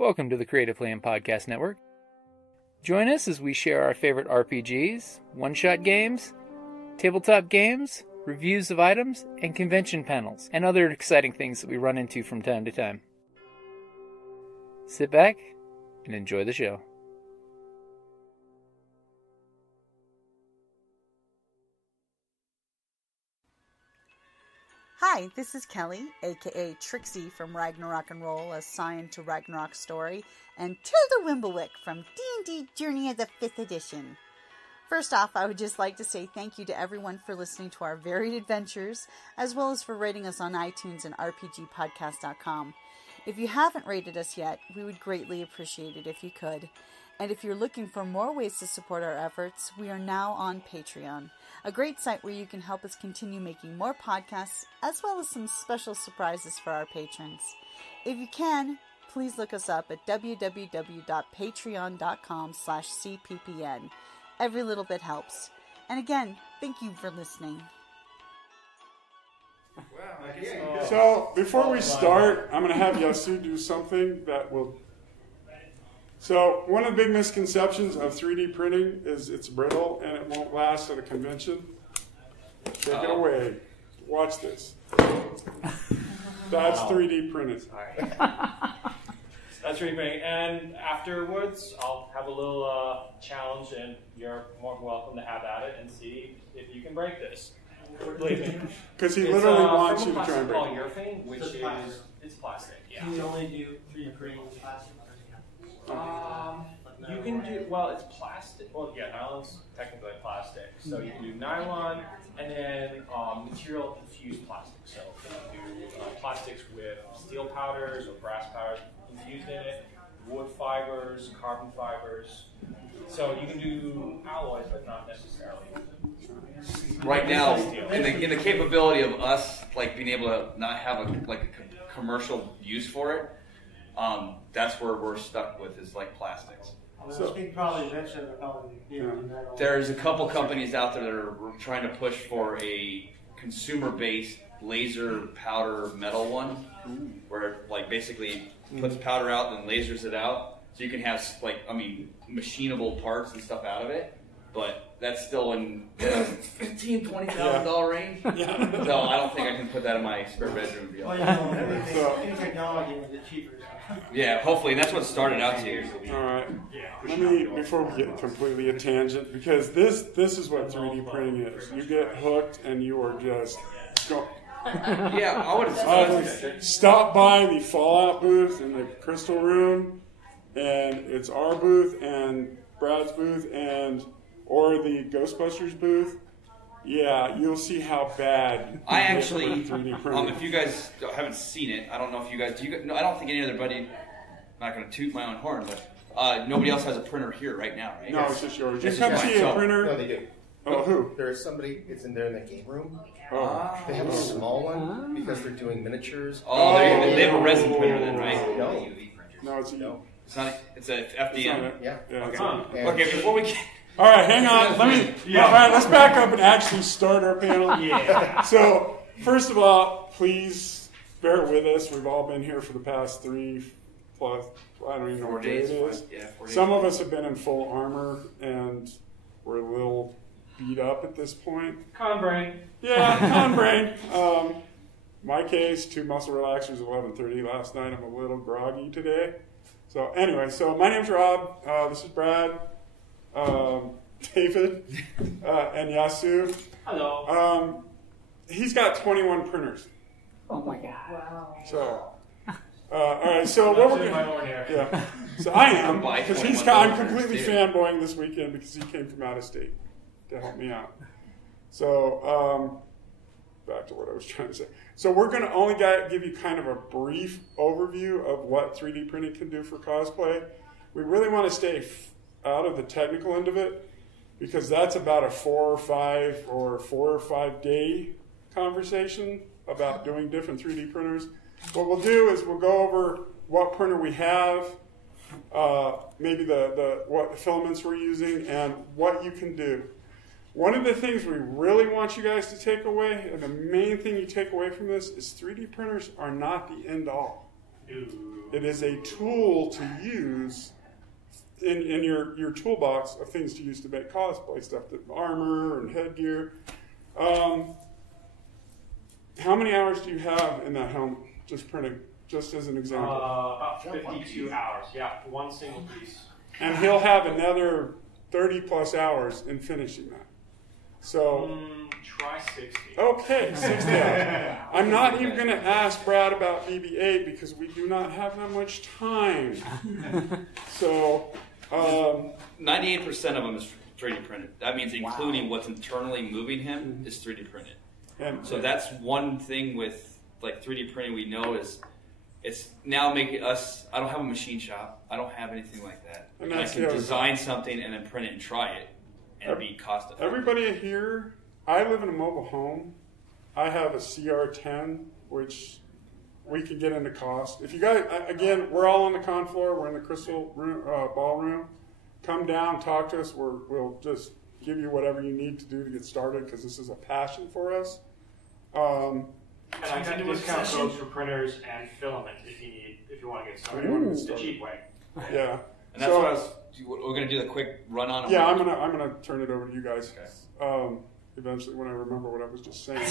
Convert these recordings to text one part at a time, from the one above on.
Welcome to the Creative Plan Podcast Network. Join us as we share our favorite RPGs, one-shot games, tabletop games, reviews of items, and convention panels, and other exciting things that we run into from time to time. Sit back and enjoy the show. Hi, this is Kelly, aka Trixie from Ragnarok and Roll, a Scion to Ragnarok story, and Tilda Wimblewick from D&D Journey of the 5th Edition. First off, I would just like to say thank you to everyone for listening to our varied adventures, as well as for rating us on iTunes and RPGpodcast.com. If you haven't rated us yet, we would greatly appreciate it if you could. And if you're looking for more ways to support our efforts, we are now on Patreon, a great site where you can help us continue making more podcasts, as well as some special surprises for our patrons. If you can, please look us up at www.patreon.com/cppn. Every little bit helps. And again, thank you for listening. So, before we start, I'm going to have Yasu do something that will... So, one of the big misconceptions of 3D printing is it's brittle and it won't last at a convention. Take it away. Watch this. That's 3D printed. That's 3D printing. And afterwards, I'll have a little challenge, and you're more than welcome to have at it and see if you can break this. Believe me. Because he literally wants you to try and break it. It's polyurethane, which is it's plastic. Yeah. Can you only do 3D printing with plastic? You can do, well, it's plastic. Well, yeah, nylon's technically plastic. So you can do nylon and then material infused plastic. So you can do plastics with steel powders or brass powders infused in it, wood fibers, carbon fibers. So you can do alloys, but not necessarily. Right now, in the capability of us like being able to not have a commercial use for it, that's where we're stuck with is like plastics. So, probably eventually they'll probably do that. There's a couple companies out there that are trying to push for a consumer-based laser powder metal one, where it like basically puts powder out and lasers it out, so you can have machinable parts and stuff out of it. But that's still in $15,000 to $20,000 range. Yeah. So I don't think I can put that in my spare bedroom. Well, any technology is cheaper. Yeah, hopefully, and that's what started out to. All right. Let me, before we get completely a tangent, because this is what 3D printing is. You get hooked and you are just go. Yeah, I would stop by the Fallout booth in the Crystal Room, and it's our booth and Brad's booth or the Ghostbusters booth. Yeah, you'll see how bad. I actually, 3D printing. if you guys haven't seen it, I don't know if you guys. No, I don't think any other buddy. I'm not going to toot my own horn, but nobody else has a printer here right now, right? No, it's just yours. You come see a printer. No, they do. Oh, who? There's somebody. It's in there in the game room. Oh. They have a small one because they're doing miniatures. Oh, they have a resin printer then, right? No, it's no. It's not. It's a FDM. Yeah. Okay, before we get. All right, hang on. All right, let's back up and actually start our panel. Yeah. So, first of all, please bear with us. We've all been here for the past 3+, I don't even know what day it is. 4 days. Some of us have been in full armor, and we're a little beat up at this point. Con brain. Yeah, con brain. My case, 2 muscle relaxers, 11:30 last night. I'm a little groggy today. So, anyway, my name's Rob. This is Brad. David and Yasu. Hello. He's got 21 printers. Oh my god! Wow. So, all right. So what we're gonna, yeah. So I am because I'm completely fanboying this weekend because he came from out of state to help me out. So back to what I was trying to say. So we're going to only give you kind of a brief overview of what 3D printing can do for cosplay. We really want to stay out of the technical end of it because that's about a 4 or 5 day conversation about doing different 3D printers. What we'll do is we'll go over what printer we have, maybe what filaments we're using, and what you can do. One of the things we really want you guys to take away, and the main thing you take away from this, is 3D printers are not the end all. It is a tool to use in your toolbox of things to use to make cosplay stuff, armor and headgear. How many hours do you have in that helmet, just printing, just as an example? About 52 hours, yeah, one single piece. And he'll have another 30 plus hours in finishing that. So try 60. Okay, 60 hours. I'm not even going to ask Brad about BB-8 because we do not have that much time. So 98% of them is 3D printed. That means including what's internally moving him is 3D printed. And so that's one thing with like 3D printing we know is it's now making us. I don't have a machine shop. I don't have anything like that. And I can design something and then print it and try it and be cost effective. Everybody here, I live in a mobile home. I have a CR10, which we can get into cost. If you guys, again, we're all on the con floor. We're in the crystal room, ballroom. Come down, talk to us. We'll just give you whatever you need to do to get started because this is a passion for us. And I got discount codes for printers and filament if you want to get started. It's the cheap way. Yeah. And that's what we're going to do the quick run on. Yeah, I'm gonna turn it over to you guys. Okay. Eventually, when I remember what I was just saying.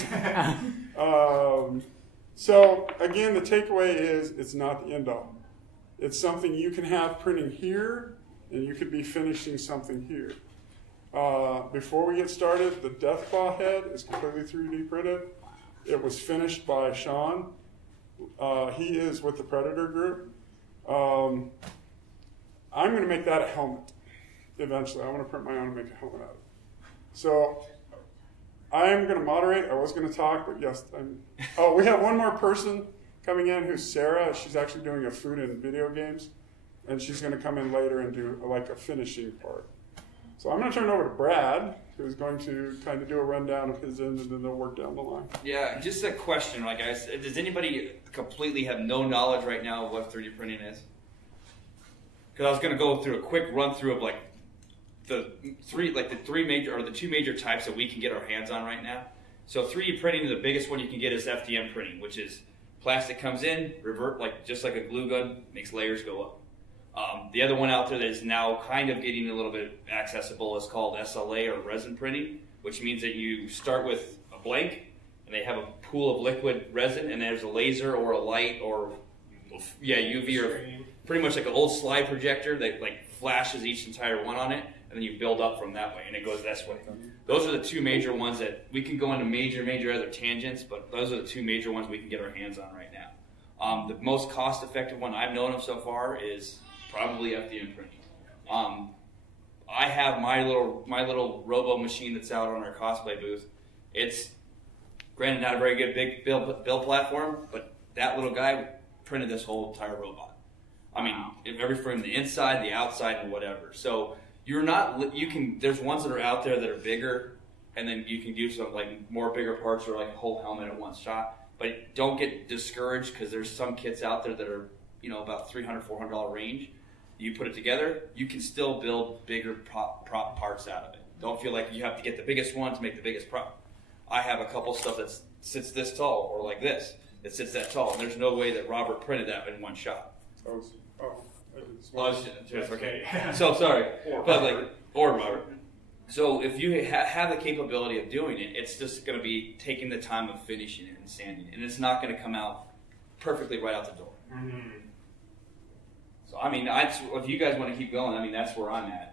So again, the takeaway is it's not the end all. It's something you can have printing here, and you could be finishing something here. Before we get started, the Deathclaw head is completely 3D printed. It was finished by Sean. He is with the Predator group. I'm going to make that a helmet eventually. I want to print my own and make a helmet out of it. So I'm going to moderate. I was going to talk, but yes. We have one more person coming in who's Sarah. She's actually doing a food and video games. And she's going to come in later and do like a finishing part. So I'm going to turn it over to Brad, who's going to kind of do a rundown of his end, and then they'll work down the line. Yeah, just a question, like guys, does anybody completely have no knowledge right now of what 3D printing is? Because I was going to go through a quick run through of like the two major types that we can get our hands on right now. So 3D printing, the biggest one you can get is FDM printing, which is plastic comes in, just like a glue gun, makes layers go up. The other one out there that is now kind of getting a little bit accessible is called SLA or resin printing, which means that you start with a blank and they have a pool of liquid resin and there's a laser or a light or UV or pretty much like an old slide projector that like flashes each entire one on it, and then you build up from that way and it goes this way. Those are the two major ones that we can go into major other tangents, but those are the two major ones we can get our hands on right now. The most cost effective one I've known of so far is probably FDM printing. I have my little robo machine that's out on our cosplay booth. It's granted not a very good big build platform, but that little guy printed this whole entire robot. I mean, every from the inside, the outside, and whatever. So there's ones that are out there that are bigger, and then you can do some like more bigger parts or like a whole helmet at one shot. But don't get discouraged because there's some kits out there that are about $300, $400 range. You put it together, you can still build bigger prop parts out of it. Don't feel like you have to get the biggest one to make the biggest prop. I have a couple stuff that sits this tall or like this that sits that tall, and there's no way that Robert printed that in one shot. Okay. So sorry, or Robert. So if you have the capability of doing it, it's just going to be taking the time of finishing it and sanding it, and it's not going to come out perfectly right out the door. Mm-hmm. So I mean, if you guys want to keep going, I mean that's where I'm at.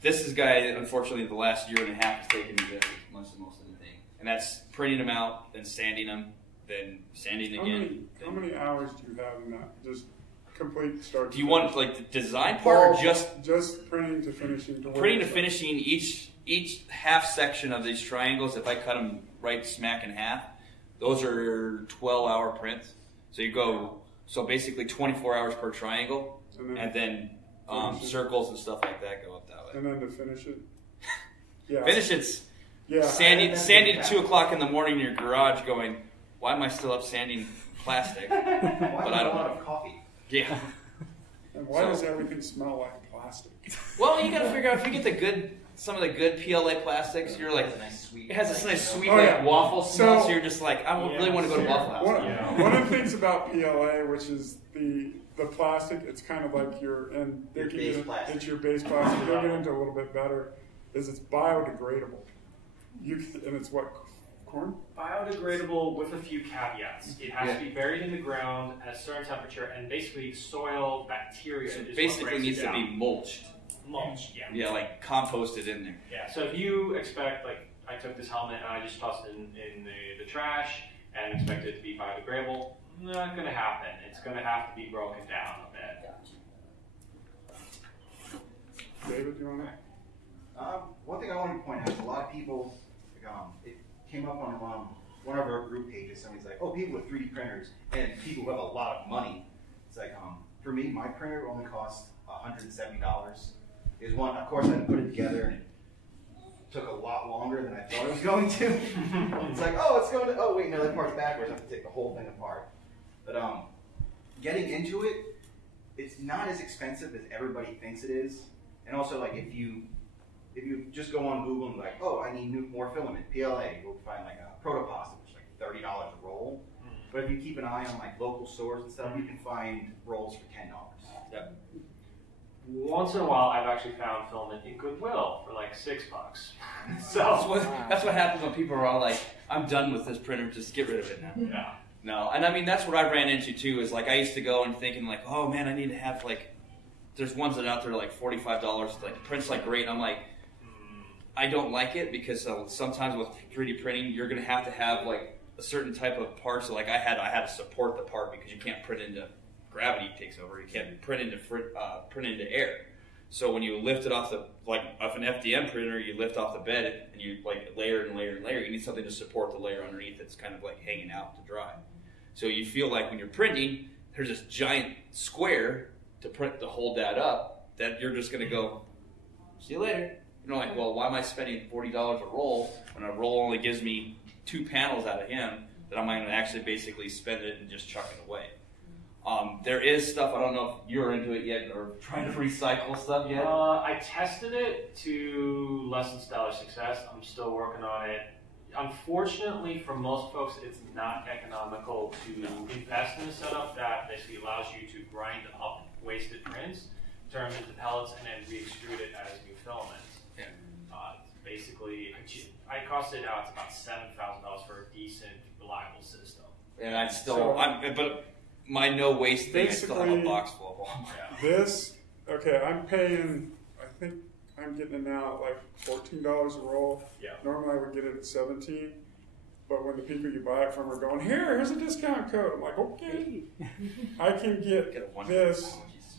This guy, unfortunately, the last year and a half has taken me this as much as most of the thing, and that's printing them out, then sanding them, then sanding again. How many hours do you have in that? Just complete start. Do you want like the design part, or just printing to finishing? Printing to finishing each half section of these triangles. If I cut them right smack in half, those are 12-hour prints. So you go basically 24 hours per triangle, and then circles and stuff like that go up that way. And then to finish it, finish it's sanding at 2 o'clock in the morning in your garage, going, why am I still up sanding plastic? But I don't know. Coffee. Yeah. And why does everything smell like plastic? Well, you got to figure out if you get the some of the good PLA plastics, you're like, it has this nice sweet waffle smell, so you're just like, I really want to go to Waffle House. One of the things about PLA, which is the plastic, it's kind of like your base plastic. It's your base plastic. They'll get into a little bit better, is it's biodegradable. And it's what? Corn? Biodegradable with a few caveats. It has to be buried in the ground at a certain temperature, and basically soil bacteria. So it basically needs to be mulched. Mulched, yeah. Yeah, like composted in there. Yeah. So if you expect, like, I took this helmet and I just tossed it in the trash and expected it to be biodegradable, not going to happen. It's going to have to be broken down a bit. David, do you want to? One thing I want to point out is a lot of people. It came up on one of our group pages. Somebody's like, "Oh, people with 3D printers and people who have a lot of money." It's like, for me, my printer only cost $170. Is one, of course, I had to put it together, and it took a lot longer than I thought it was going to. It's like, oh, it's going to. Oh, wait, no, that part's backwards. I have to take the whole thing apart. But getting into it, it's not as expensive as everybody thinks it is. And also, like, if you just go on Google and be like, oh, I need more filament, PLA, you'll find like a protopasta, which is like $30 a roll. But if you keep an eye on like local stores and stuff, you can find rolls for $10. Yep. Once in a while, I've actually found filament in Goodwill for like $6. So that's what happens when people are all like, I'm done with this printer, just get rid of it now. Yeah. No, and I mean, that's what I ran into too, is like, I used to go and thinking like, oh man, I need to have like, there's ones that are out there like $45, like prints like great, and I'm like, I don't like it because sometimes with 3D printing, you're going to have like a certain type of part. So like I had to support the part because you can't print into gravity takes over. You can't print into air. So when you lift it off off an FDM printer, you lift off the bed and you like layer and layer and layer. You need something to support the layer underneath that's kind of like hanging out to dry. So you feel like when you're printing, there's this giant square to hold that up that you're just going to go, see you later. You're like, well, why am I spending $40 a roll when a roll only gives me 2 panels out of him that I'm going to actually basically spend it and just chuck it away? There is stuff, I don't know if you're into it yet or trying to recycle stuff yet. I tested it to less than stellar success. I'm still working on it. Unfortunately, for most folks, it's not economical to invest in a setup that basically allows you to grind up wasted prints, turn them into pellets, and then re-extrude it as new filaments. Yeah. Basically, I costed out about $7,000 for a decent, reliable system. And I still, but my no waste thing, I still have a box full of them. Yeah. Okay, I'm paying, I think I'm getting it now at like $14 a roll. Yeah. Normally I would get it at $17, but when the people you buy it from are going, here's a discount code, I'm like, okay. I can get this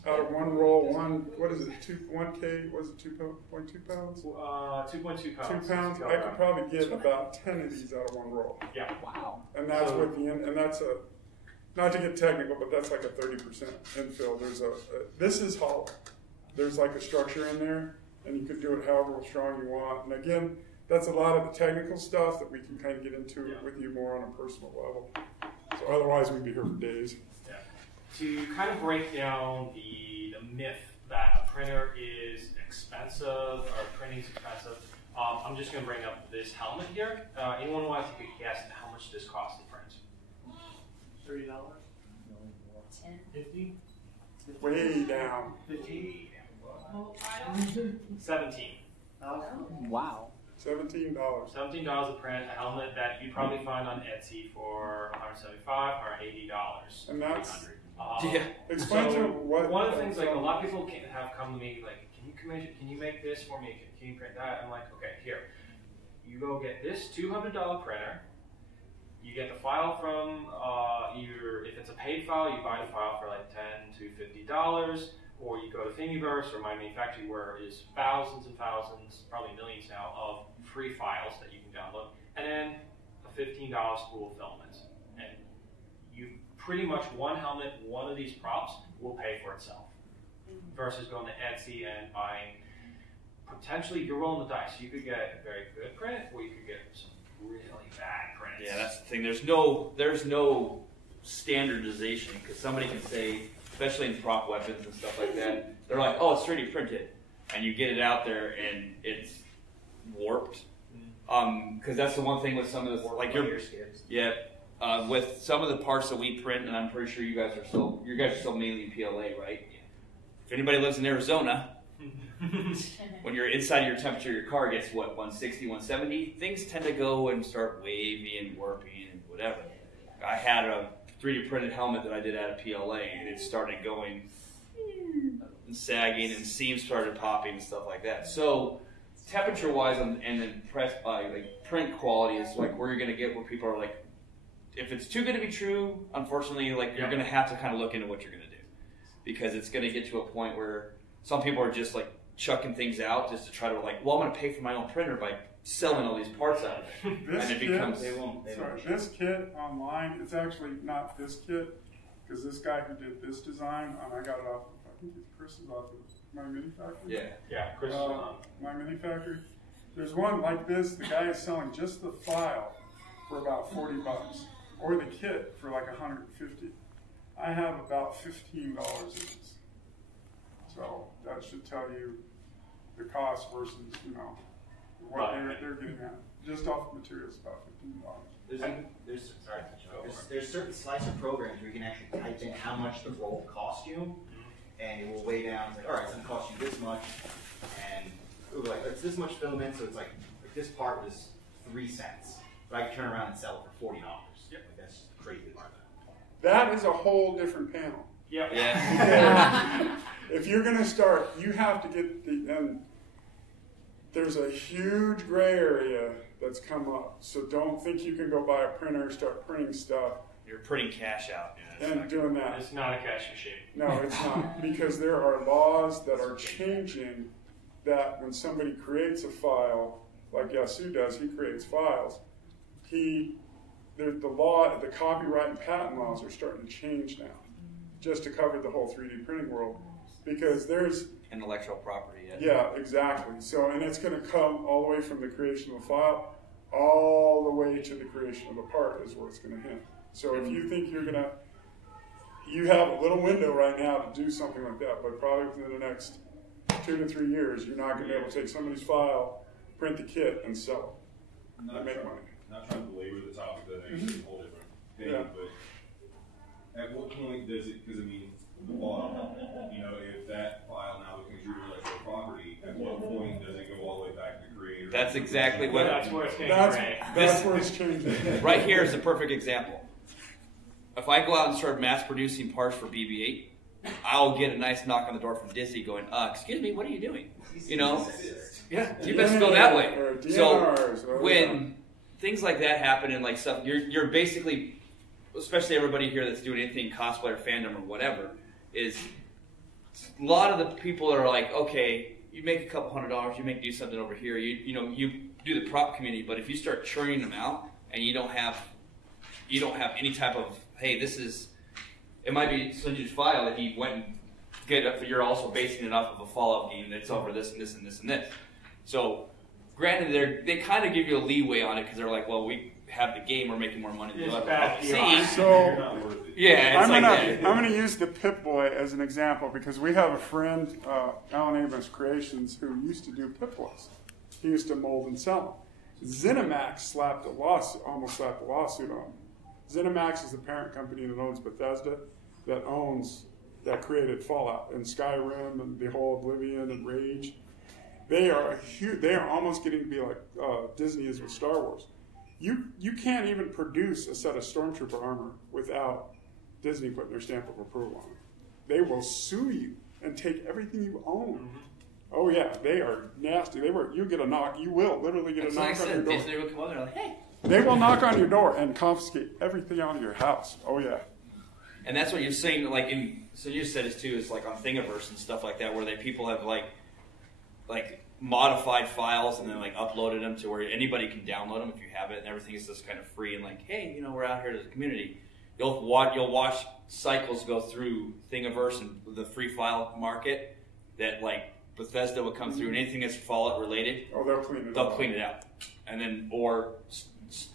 out of one roll, what is it, 1K, was it 2.2 pounds? 2.2 pounds. 2 pounds, I could probably get about 10 of these out of one roll. Yeah. Wow. And that's and that's not to get technical, but that's like a 30% infill. This is hollow. There's like a structure in there, and you could do it however strong you want. And again, that's a lot of the technical stuff that we can kind of get into with you more on a personal level. So otherwise, we'd be here for days. Yeah. To kind of break down the myth that a printer is expensive or printing is expensive, I'm just going to bring up this helmet here. Anyone want to take a guess at how much this costs to print? $30? $10? $50? Way down. 15? 17. Wow. $17. $17 to print a helmet that you'd probably find on Etsy for $175 or $80. And that's Explain to what. One of the things, like, a lot of people have come to me like, can you make this for me? Can you print that? I'm like, okay, here. You go get this $200 printer. You get the file from if it's a paid file, you buy the file for like $10 to $50, or you go to Thingiverse or My Manufacturing, where is thousands and thousands, probably millions now, of free files that you can download, and then a $15 spool of filaments. And you pretty much one helmet, one of these props will pay for itself, versus going to Etsy and buying. Potentially, you're rolling the dice. You could get a very good print, or you could get some really bad prints. Yeah, that's the thing. There's no standardization, because somebody can say, especially in prop weapons and stuff like that, they're like, oh, it's 3D printed, and you get it out there and it's warped. Because that's the one thing with some of the like with some of the parts that we print, and I'm pretty sure you guys are still mainly PLA, right? Yeah. If anybody lives in Arizona, when you're inside of your temperature, your car gets what, 160, 170. Things tend to go and start wavy and warping and whatever. I had a 3D printed helmet that I did out of PLA, and it started going and sagging, and seams started popping and stuff like that. So temperature-wise, and then print quality is like where you're going to get where people are like, if it's too good to be true, unfortunately, like you're going to have to kind of look into what you're going to do, because it's going to get to a point where some people are just like chucking things out just to try to like, well, I'm going to pay for my own printer by selling all these parts out of it. This and it kit, becomes this kit online, it's actually not this kit, because this guy who did this design, I got it off, I think it's Chris's off of My Mini Factory. Yeah, Chris. My Mini Factory. There's one like this. The guy is selling just the file for about $40, or the kit for like $150. I have about $15 of this. So that should tell you the cost versus, you know, what they're getting at. Just off the materials, about $15. There's certain slicer programs where you can actually type in how much the roll cost you, and it will weigh down. It's like, all right, it's going to cost you this much, and it will be like, it's this much filament, so it's like this part was 3 cents, but I can turn around and sell it for $40. Like, that's just crazy. That is a whole different panel. Yep. Yeah. If you're going to start, you have to get and there's a huge gray area that's come up. So don't think you can go buy a printer, start printing stuff. You're printing cash out. Yeah, and doing that. It's not a cash machine. No, it's not. Because there are laws that are changing that when somebody creates a file, like Yasu does, he creates files. The law, the copyright and patent laws are starting to change now, just to cover the whole 3D printing world. Because there's intellectual property. Yeah, exactly. So, and it's going to come all the way from the creation of a file, all the way to the creation of a part is where it's going to hit. So if you think you have a little window right now to do something like that, but probably within the next 2 to 3 years, you're not going to be able to take somebody's file, print the kit, and sell it. And make money. Not trying to belabor the topic, that I think is a whole different thing, but at what point does it, because I mean, the law, you know, if that file now becomes your intellectual property, at what point does it go all the way back to the creator? That's exactly what. That's where it's That's where it's changing. Right here is a perfect example. If I go out and start mass producing parts for BB-8, I'll get a nice knock on the door from Disney going, excuse me, what are you doing? You know? Yeah, you best go that way. So when things like that happen and like stuff, you're basically, especially everybody here that's doing anything cosplay or fandom or whatever, is a lot of the people that are like, okay, you make a couple $100, you make do something over here, you know, you do the prop community, but if you start churning them out and you don't have any type of, hey, this is, it might be Sunju's file that he went and get up, but you're also basing it off of a Fallout game that's over this and this and this and this. So, granted, they kind of give you a leeway on it because they're like, well, we have the game, we're making more money than the other. So, yeah, I'm gonna use the Pip-Boy as an example because we have a friend, Alan Amos Creations, who used to do Pip-Boys. He used to mold and sell them. ZeniMax almost slapped a lawsuit on him. ZeniMax is the parent company that owns Bethesda, that created Fallout and Skyrim and the whole Oblivion and Rage. They are huge. They are almost getting to be like Disney is with Star Wars. You can't even produce a set of Stormtrooper armor without Disney putting their stamp of approval on it. They will sue you and take everything you own. Mm-hmm. Oh yeah, they are nasty. You will literally get a knock on your door. Disney will come over and like, hey. They will knock on your door and confiscate everything out of your house. Oh yeah. And that's what you're saying, like so you said it too, is like on Thingiverse and stuff like that, where people have like modified files and then like uploaded them to where anybody can download them if you have it, and everything is just kind of free and like, hey, you know, we're out here as a community. You'll watch cycles go through Thingiverse and the free file market that like Bethesda will come through, and anything that's Fallout related, they'll clean it out, and then or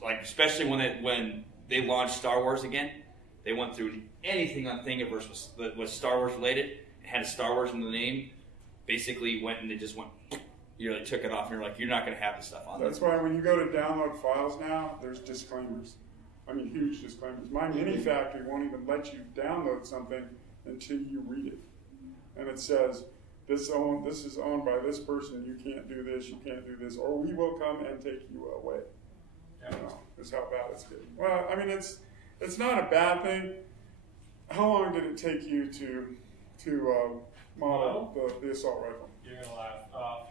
like especially when they launched Star Wars again, they went through anything on Thingiverse was Star Wars related, it had Star Wars in the name, basically went and they just went, you really took it off and you're like, you're not going to have this stuff on there. That's why when you go to download files now, there's disclaimers. I mean, huge disclaimers. My Mini Factory won't even let you download something until you read it. And it says, this is owned by this person, you can't do this, or we will come and take you away. You know, is how bad it's getting. Well, I mean, it's not a bad thing. How long did it take you to model the assault rifle? You're going to laugh.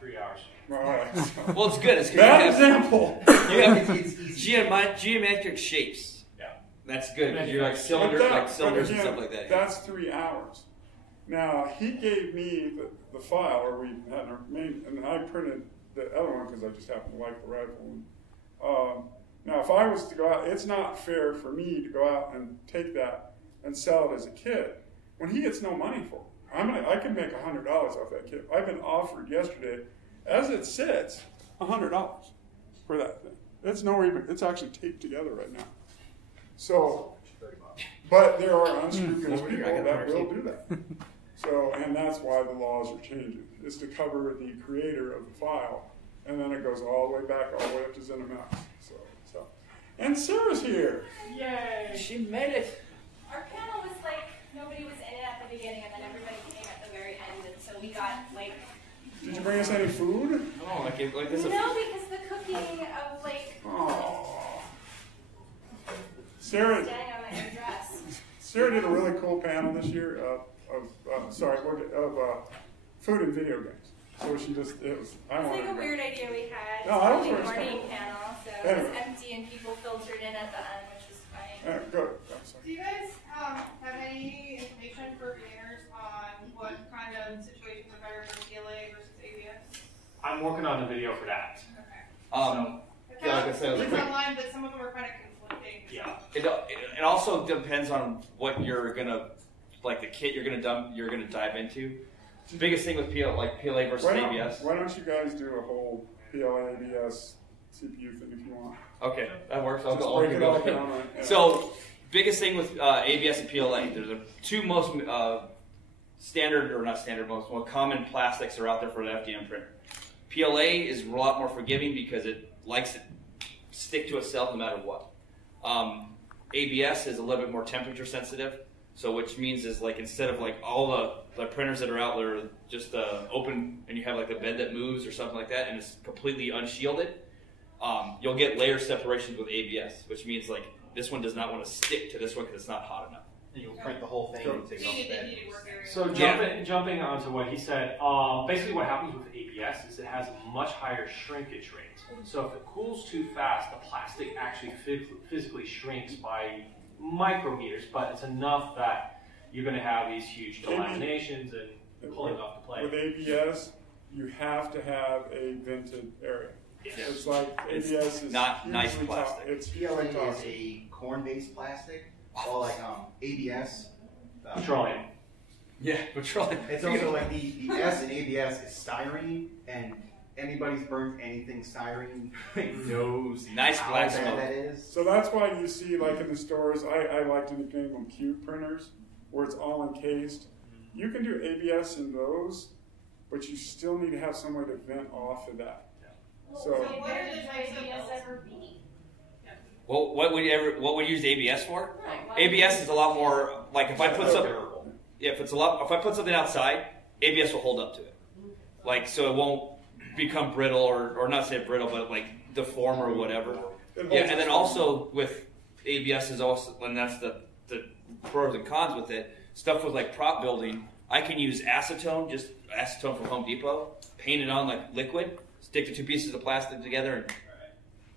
3 hours. All right. So. Well, it's good. It's bad example. You have geometric shapes. Yeah. That's good. You're like cylinders and stuff like that. That's 3 hours. Now, he gave me the file, or we had our main, and I printed the other one because I just happened to like the rifle. Now, if I was to go out, it's not fair for me to go out and take that and sell it as a kit when he gets no money for it. I can make $100 off that kit. I've been offered yesterday, as it sits, $100 for that thing. It's actually taped together right now. So, but there are unscrupulous people that will do that. So, and that's why the laws are changing. It's to cover the creator of the file, and then it goes all the way back, all the way up to ZeniMax. So. And Sarah's here. Yay! She made it. Our panel was like, nobody was in it at the beginning, and then everybody came at the very end, and so we got like... Did you bring us any food? No, like this. No, because the cooking of like... Oh. Sarah did a really cool panel this year of food and video games. So she just, It's like a weird idea we had. No, I don't It's a think morning panel, so it was empty and people filtered in at the end, which was funny. Good. I'm sorry. Do you guys have any information for beginners on what kind of situations are better for PLA versus ABS? I'm working on a video for that. Okay. Yeah, like I said, it's online, but some of them are kind of conflicting. Yeah. It also depends on what you're gonna, like the kit you're gonna dive into. The biggest thing with PLA versus ABS. Why don't you guys do a whole PLA ABS CPU thing if you want? Okay, that works. I'll break it all down. Right? Yeah. So, biggest thing with ABS and PLA, there's the two most most common plastics that are out there for an FDM printer. PLA is a lot more forgiving because it likes to stick to itself no matter what. ABS is a little bit more temperature sensitive, so which means is like instead of like all the printers that are out there just open and you have like a bed that moves or something like that and it's completely unshielded, you'll get layer separations with ABS, which means like this one does not want to stick to this one because it's not hot enough. And you'll print the whole thing and take it off the bed. So jumping onto what he said, basically what happens with ABS is it has a much higher shrinkage rate. So if it cools too fast, the plastic actually physically shrinks by micrometers, but it's enough that you're going to have these huge delaminations and pulling off the plate. With ABS, you have to have a vented area. Yes. It's like ABS is not nice plastic. It's PLA is a corn-based plastic, while like ABS. Petroleum. Yeah, petroleum. It's also like the S in ABS is styrene, and anybody's burnt anything styrene knows nice how black bad smoke. that is. So that's why you see, like in the stores, I like to nickname them cube printers, where it's all encased. You can do ABS in those, but you still need to have some way to vent off of that. So what are the types of ABS ever be? Well, what would you use ABS for? ABS is a lot more like if I put something. Yeah, if I put something outside, ABS will hold up to it. Like so, it won't become brittle or not say brittle, but like deform or whatever. Yeah, and then also with ABS is also, and that's the pros and cons with it. Stuff with like prop building, I can use acetone, just acetone from Home Depot, paint it on like liquid, stick the two pieces of plastic together, and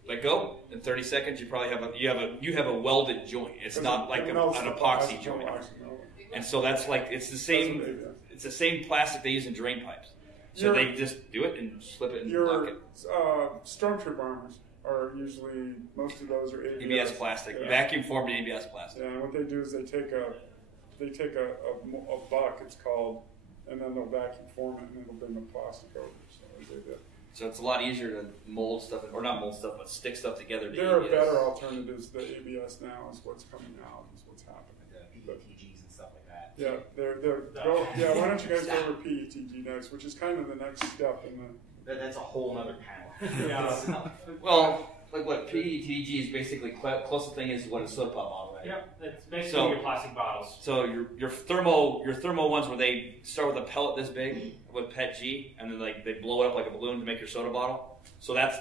let go. In 30 seconds, you probably have a welded joint. It's not like an epoxy joint. And so that's like it's the same plastic they use in drain pipes. So they just do it and slip it and lock it. Stormtrooper armors are usually, most of those are ABS plastic, vacuum formed ABS plastic. Yeah, and what they do is they take a buck, it's called, and then they'll vacuum form it and it'll bring the plastic over. So it's a lot easier to mold stuff, or not mold stuff, but stick stuff together to There ABS. are better alternatives. The ABS now is what's coming out, is what's happening. The PETGs and stuff like that. Yeah, why don't you guys go over PETG next, which is kind of the next step in that's a whole nother panel. Yeah. Well, like what PETG is basically closest thing is what a soda pop bottle, right? Yep, it's basically your plastic bottles. So your thermo ones where they start with a pellet this big with PETG, and then like they blow it up like a balloon to make your soda bottle. So that's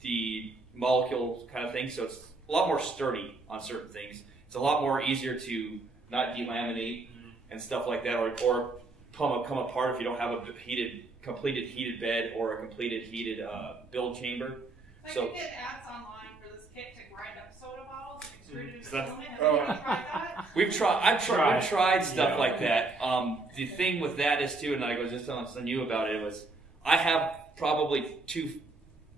the molecule kind of thing. So it's a lot more sturdy on certain things. It's a lot more easier to not delaminate and stuff like that, or come apart if you don't have a completed heated bed or a completed heated build chamber. I So can get ads online for this kit to grind up soda bottles and extrude it into that's- filament. Have you tried that? We've tried stuff like that. The thing with that is too, and I was just telling you about it, was I have probably 2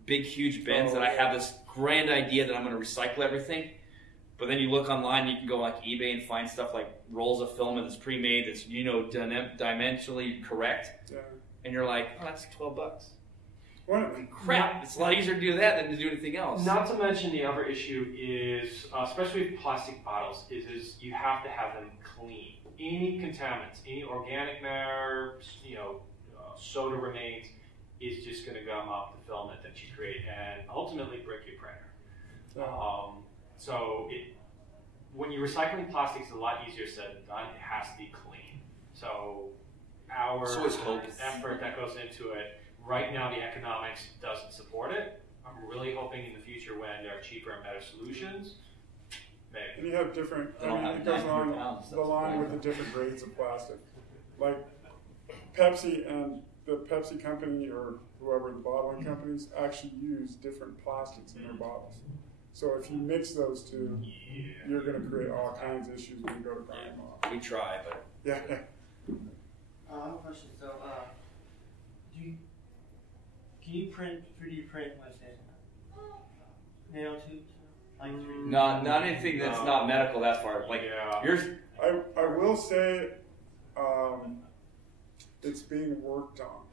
big, huge bins that I have this grand idea that I'm going to recycle everything. But then you look online, you can go like eBay and find stuff like rolls of filament that's pre-made, that's dimensionally correct, and you're like, oh, that's $12. Crap! It's a lot easier to do that than to do anything else. Not to mention the other issue is, especially with plastic bottles, is you have to have them clean. Any contaminants, any organic matter, soda remains, is just going to gum up the filament that you create and ultimately break your printer. When you're recycling plastics, it's a lot easier said than done. It has to be clean. So our effort that goes into it, right now the economics doesn't support it. I'm really hoping in the future when there are cheaper and better solutions, maybe. And you have different, it goes along the line with the different grades of plastic. Like Pepsi and the Pepsi company or whoever the bottling companies actually use different plastics in their bottles. So if you mix those two, you're going to create all kinds of issues when you go to grind them off. We try, but I have a question. So, can you 3D print like nanotubes? Like 3D? not anything that's not medical that far. Like yours. I will say it's being worked on,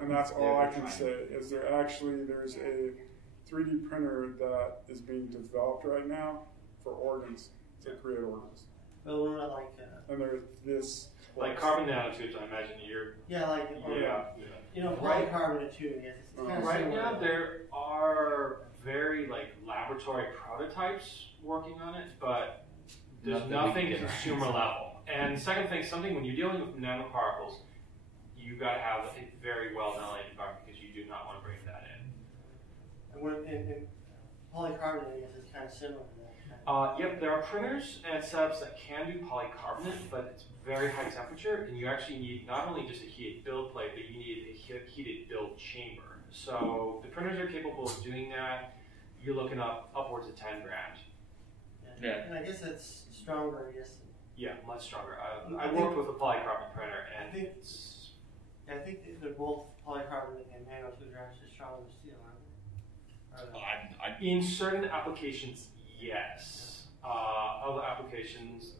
and that's all I can say. Is there's a 3D printer that is being developed right now for organs, to create organs. Well, we're not like and there's this like carbon nanotubes. I imagine you're. Polycarbonate too. Yes. Right now, there are very laboratory prototypes working on it, but there's nothing consumer level. And second thing, when you're dealing with nanoparticles, you got to have a very well ventilated environment because you do not want to bring that in. And polycarbonate, I guess, is kind of similar to that. Yep, there are printers and setups that can do polycarbonate, but it's very high temperature, and you actually need not only just a heated build plate, but you need a heated build chamber. So the printers are capable of doing that. You're looking upwards of $10,000. Yeah. And I guess that's stronger, I guess. Yeah, much stronger. I worked with a polycarbonate printer, and I think they're both polycarbonate and nanotubes are actually stronger than steel, aren't they? In certain applications, yes. Other applications.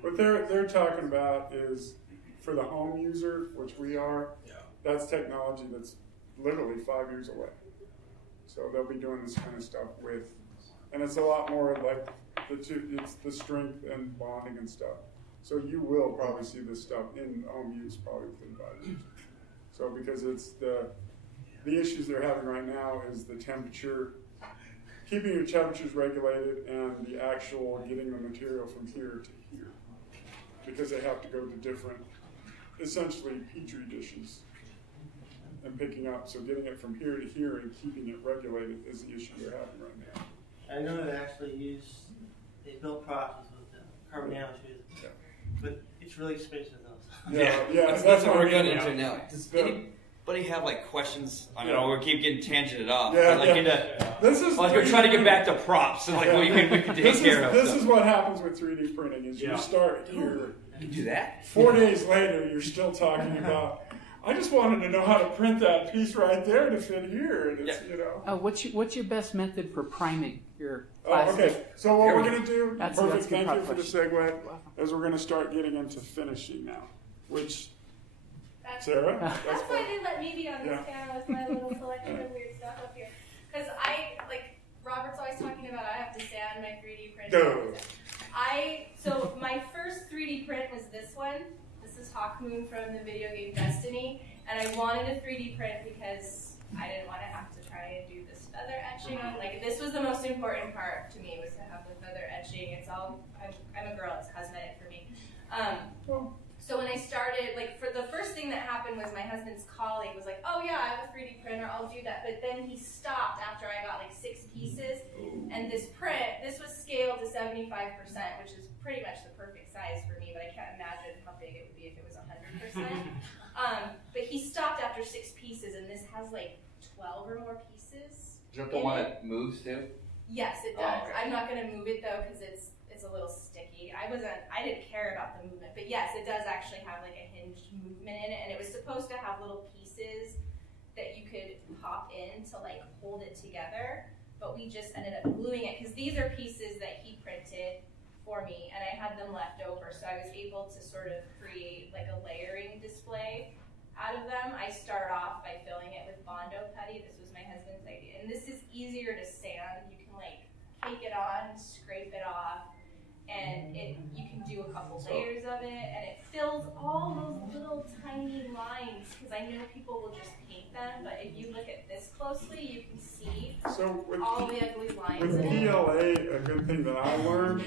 What they're talking about is for the home user, which we are. That's technology that's literally 5 years away. So they'll be doing this kind of stuff with, and it's a lot more like it's the strength and bonding and stuff. So you will probably see this stuff in home use probably within 5 years. So because it's the issues they're having right now is the temperature, keeping your temperatures regulated, and the actual getting the material from here to here, because they have to go to different, essentially petri dishes and picking up. So getting it from here to here and keeping it regulated is the issue they're having right now. I know they actually they built products with carbon nanotubes, but it's really expensive though. That's what we're getting into now. Does anybody have questions? I mean, we keep getting tangented off. This is we're trying to get back to props and we can take care of. This is what happens with 3D printing: is you start here. You do that. 4 days later, you're still talking about. I just wanted to know how to print that piece right there to fit here, and it's What's your best method for priming your plastic? Okay. So what we're going to do, that's perfect, thank you for the segue, is we're going to start getting into finishing now, which, Sarah? That's why they let me be on this panel with my little collection of weird stuff up here. Because Robert's always talking about I have to sand my 3D print. So my first 3D print was this one. This is Talk Moon from the video game Destiny, and I wanted a 3D print because I didn't want to have to try and do this feather etching on. Like, this was the most important part to me, was to have the feather etching. It's all, I'm a girl, it's cosmetic for me. So when I started, like, for the first thing that happened was my husband's colleague was like, oh yeah, I have a 3D printer, I'll do that. But then he stopped after I got like 6 pieces. And this print, this was scaled to 75%, which is pretty much the perfect size for me, but I can't imagine how big it would be if it was 100%. But he stopped after 6 pieces, and this has like 12 or more pieces. Is that the one that moves too? Yes, it does. Oh, okay. I'm not going to move it though, because it's a little sticky. I didn't care about the movement, but yes, it does actually have like a hinged movement in it, and it was supposed to have little pieces that you could pop in to like hold it together, but we just ended up gluing it, because these are pieces that he printed for me, and I had them left over, so I was able to sort of create like a layering display out of them. I start off by filling it with Bondo putty. This was my husband's idea, and this is easier to sand. You can like cake it on, scrape it off, and you can do a couple layers of it, and it fills all those little tiny lines, because I know people will just paint them, but if you look at this closely, you can see all the ugly lines. With PLA, a good thing that I learned,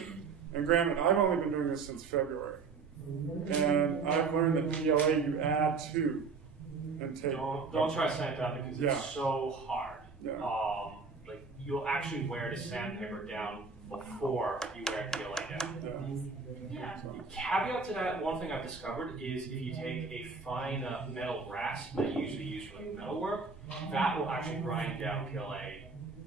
and granted, I've only been doing this since February, and I've learned that PLA you add to and take. Don't try sandpaper because it's so hard. Yeah. Like, you'll actually wear the sandpaper down before you wear PLA down. Yeah. Caveat to that, one thing I've discovered is if you take a fine metal rasp that you usually use for like metal work, that will actually grind down PLA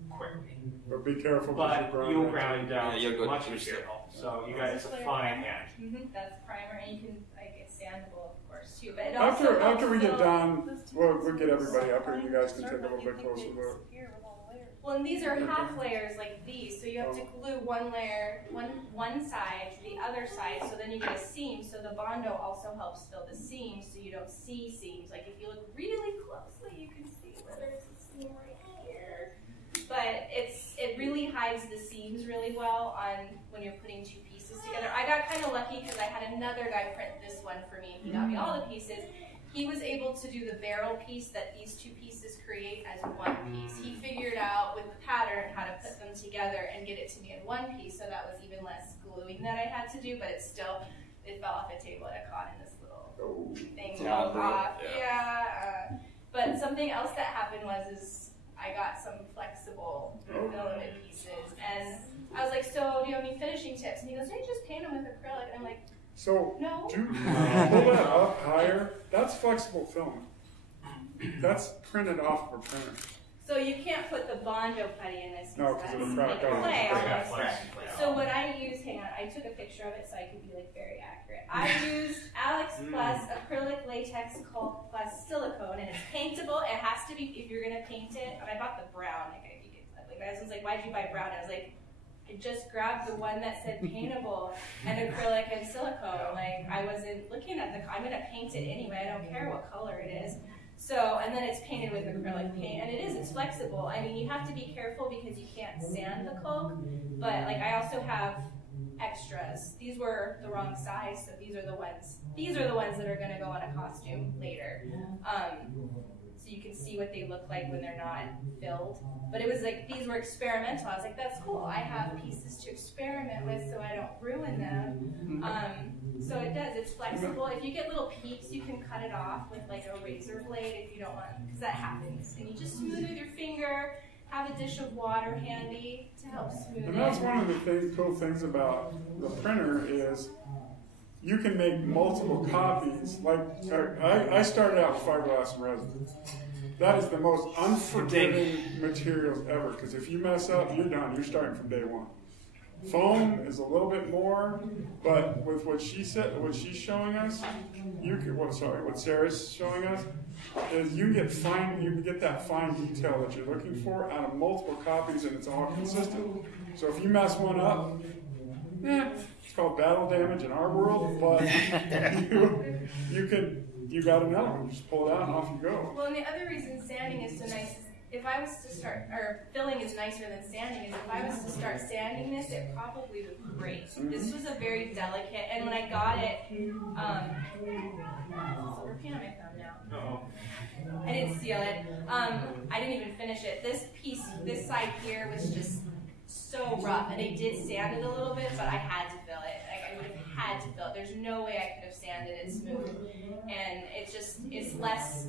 quickly. But be careful. But you'll grind it down much easier. So you guys, it's a fine hand. That's primer, and you can like it's sandable, of course, too. But it after we get done, we'll get everybody up here. You guys can take a little bit closer look. Well, and these are half layers like these, so you have to glue one layer, one side to the other side, so then you get a seam. So the Bondo also helps fill the seams, so you don't see seams. Like if you look really closely, you can see where there's a seam right here. But it really hides the seams really well on when you're putting 2 pieces together. I got kind of lucky because I had another guy print this one for me, and he got me all the pieces. He was able to do the barrel piece that these 2 pieces create as one piece. He figured out with the pattern how to put them together and get it to me in one piece, so that was even less gluing that I had to do, but it fell off a table and it caught in this little thing fell off. Yeah. But something else that happened is I got some flexible filament pieces, and I was like, so do you have any finishing tips? And he goes, don't you just paint them with acrylic? And I'm like, so, no. Pull that up higher. That's flexible filament. That's printed off of a printer. So you can't put the Bondo putty in this. No, because it'll crack off. So what I used, hang on, I took a picture of it so I could be like very accurate. I used Alex Plus acrylic latex caulk plus silicone, and it's paintable. It has to be if you're gonna paint it. And I bought the brown. Like my husband's like, why'd you buy brown? I was like, I just grabbed the one that said paintable and acrylic and silicone. Like I wasn't looking at I'm gonna paint it anyway. I don't care what color it is. So, and then it's painted with acrylic paint, and it's flexible. I mean, you have to be careful because you can't sand the caulk, but like I also have extras. These were the wrong size, so these are the ones that are gonna go on a costume later. So you can see what they look like when they're not filled. But it was like, these were experimental. I was like, that's cool. I have pieces to experiment with so I don't ruin them. So it does, it's flexible. If you get little peaks, you can cut it off with like a razor blade if you don't want, because that happens. And you just smooth with your finger, have a dish of water handy to help smooth it. And that's one of the cool things about the printer is you can make multiple copies. Like I started out with fiberglass and resin. That is the most unforgiving materials ever, because if you mess up, you're done. You're starting from day one. Foam is a little bit more, but with what she's showing us, what Sarah's showing us, is you can get that fine detail that you're looking for out of multiple copies, and it's all consistent. So if you mess one up, it's called battle damage in our world, but you got another one. You just pull it out and off you go. Well, and the other reason sanding is so nice is if I was to start, or filling is nicer than sanding, is if I was to start sanding this, it probably would break. This was a very delicate, and when I got it, silver paint on my thumb now. I didn't seal it. I didn't even finish it. This piece, this side here was just so rough, and I did sand it a little bit, but I had to fill it. Like, I would have had to fill it. There's no way I could have sanded it smooth, and it's less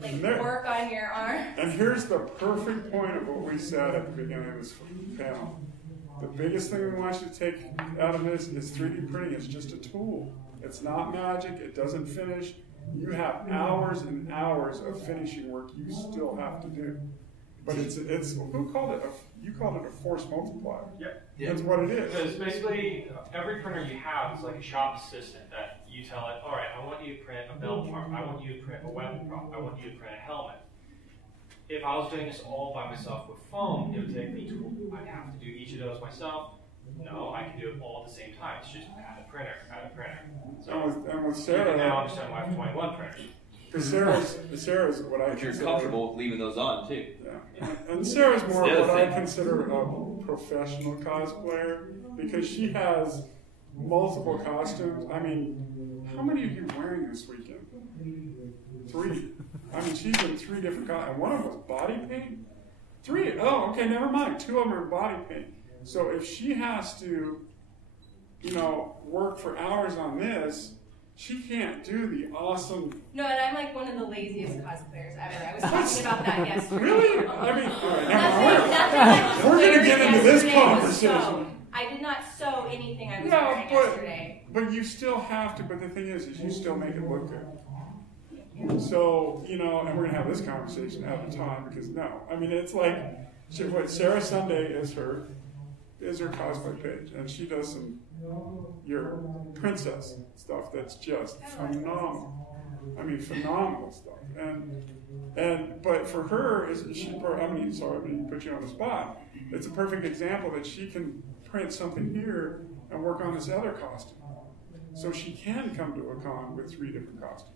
like work on your arm. And here's the perfect point of what we said at the beginning of this panel. The biggest thing we want you to take out of this is 3D printing is just a tool. It's not magic. It doesn't finish. You have hours and hours of finishing work you still have to do. But it's who called it? You called it a force multiplier. Yep. That's what it is. Because basically, every printer you have is like a shop assistant that you tell it, all right, I want you to print a belt part, I want you to print a weapon prop, I want you to print a helmet. If I was doing this all by myself with foam, it would take me I'd have to do each of those myself. No, I can do it all at the same time. It's just add a printer. So, and with Sarah, you can now understand why I have 21 printers. Because Sarah's what I But you're consider, comfortable leaving those on too. Yeah. And Sarah's more what I consider a professional cosplayer because she has multiple costumes. I mean, how many are you wearing this weekend? 3. I mean, she's in 3 different costumes. And one of them was body paint? 3. Oh, okay, never mind. 2 of them are body paint. So if she has to, work for hours on this, she can't do the awesome... No, and I'm like one of the laziest cosplayers ever. I was talking about that yesterday. Really? I mean, all right, we're going to get into this conversation. I did not sew anything I was wearing yesterday. But you still have to, but the thing is you still make it look good. So, and we're going to have this conversation at the time because it's like, what Sarah Sunday is her cosplay page, and she does some your princess stuff that's just phenomenal. I mean, phenomenal stuff. But for her, sorry to put you on the spot. It's a perfect example that she can print something here and work on this other costume. So she can come to a con with 3 different costumes.